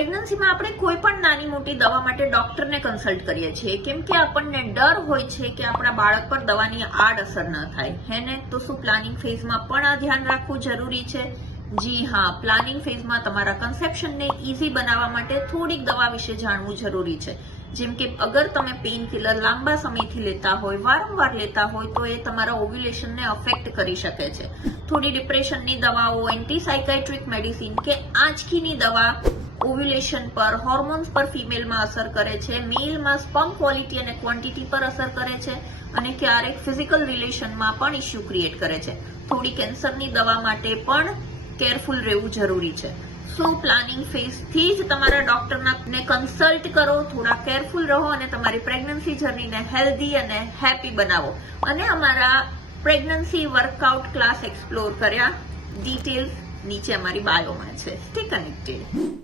પ્રેગ્નન્સીમાં આપણે કોઈ પણ નાની મોટી દવા માટે ડોક્ટરને કન્સલ્ટ કરીએ છીએ કેમ કે આપણને ડર હોય છે કે આપણા બાળક પર દવાની આડઅસર ન થાય હે ને. તો શું પ્લાનિંગ ફેઝમાં પણ આ ધ્યાન રાખવું જરૂરી છે? જી હા, પ્લાનિંગ ફેઝમાં તમારા કન્સેપ્શનને ઇઝી બનાવવા માટે થોડીક દવા વિશે જાણવું જરૂરી છે. જેમ કે અગર તમે પેઇન કિલર લાંબા સમયથી લેતા હોય, વારંવાર લેતા હોય, તો એ તમારા ઓવ્યુલેશનને અફેક્ટ કરી શકે છે. થોડી ડિપ્રેશનની દવાઓ, એન્ટીસાઇકાઇટ્રિક મેડિસિન કે આંચકીની દવા ઓવ્યુલેશન પર, હોર્મોન્સ પર ફિમેલમાં અસર કરે છે, મેલમાં સ્પર્મ ક્વોલિટી અને ક્વોન્ટિટી પર અસર કરે છે અને ક્યારેક ફિઝિકલ રિલેશનમાં પણ ઇસ્યુ ક્રિએટ કરે છે. થોડી કેન્સરની દવા માટે પણ કેરફુલ રહેવું જરૂરી છે. સો પ્લાનિંગ ફેઝથી જ તમારા ડોક્ટરને કન્સલ્ટ કરો, થોડા કેરફુલ રહો અને તમારી પ્રેગ્નન્સી જર્નીને હેલ્ધી અને હેપી બનાવો. અને અમારા પ્રેગ્નન્સી વર્કઆઉટ ક્લાસ એક્સપ્લોર કર્યા ડિટેલ્સ નીચે અમારી બાયોમાં છે. Stay connected.